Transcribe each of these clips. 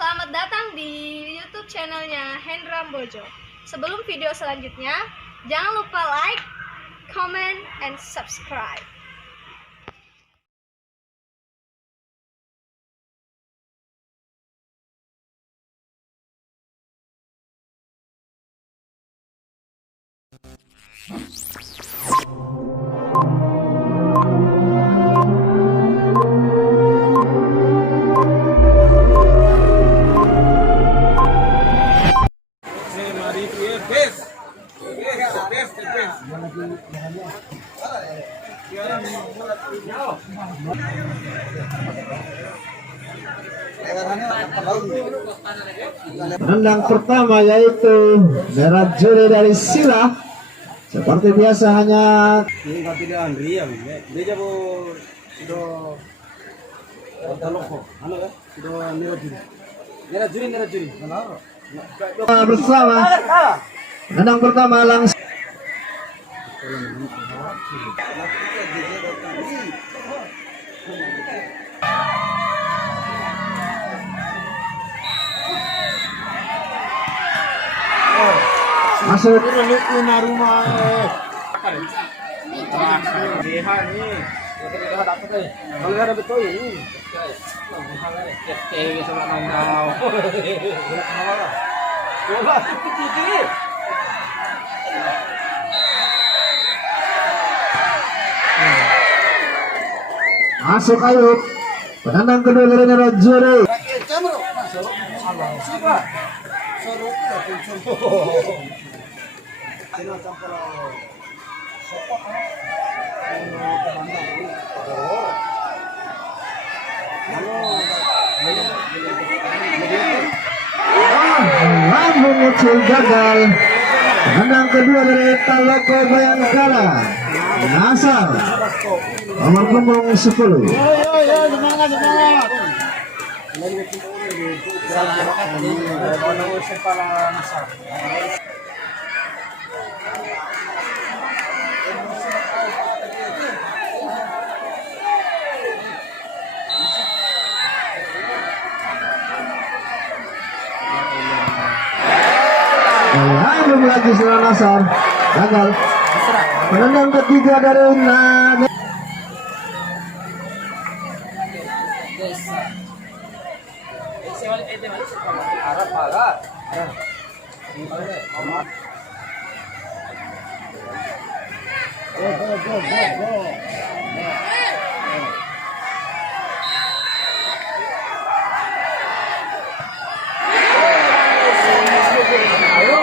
Selamat datang di YouTube channelnya Hendra Bojo. Sebelum video selanjutnya, jangan lupa like, comment, and subscribe. Penendang pertama yaitu Merah Juri dari Sila. Seperti biasa hanya bersama penendang pertama langsung masuk rumah masuk Ayub, penendang kedua dari Merah Juri. Lambung muncul gagal. Penendang kedua dari Taloko Bayangkara, Nasar, nomor punggung 10. Belum lagi serangan Nasar, gagal. Penendang ketiga dari Nade.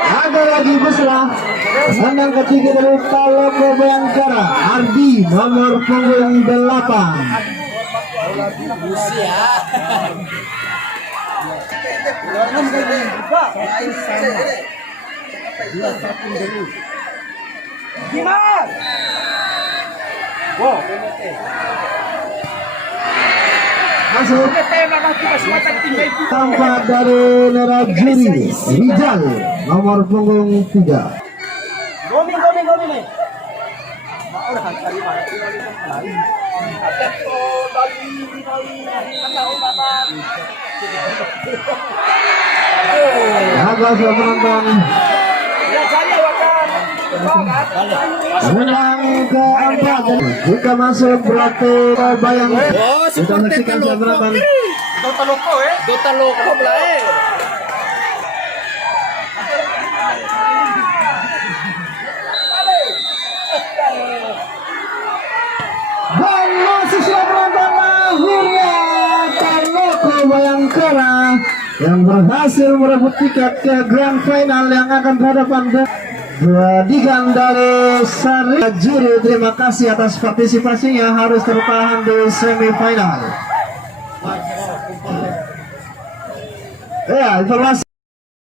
Ada lagi Busra. Penendang ketiga dari Taloko Bayangkara, Ardi, nomor punggung 8. Masuk tampak dari Merah Juri, Rijal, nomor punggung 3. Agak sudah menonton. Menang keempat. Jika masuk berarti Bayang. Kita menyaksikan saya menonton. Dota loko belai. Dan masih sudah menonton akhirnya Taloko Bayangkara yang berhasil merebut tiket ke Grand Final yang akan berhadapan dengan dari Sari Juri. Terima kasih atas partisipasinya, harus tertahan di semifinal. Ya, informasi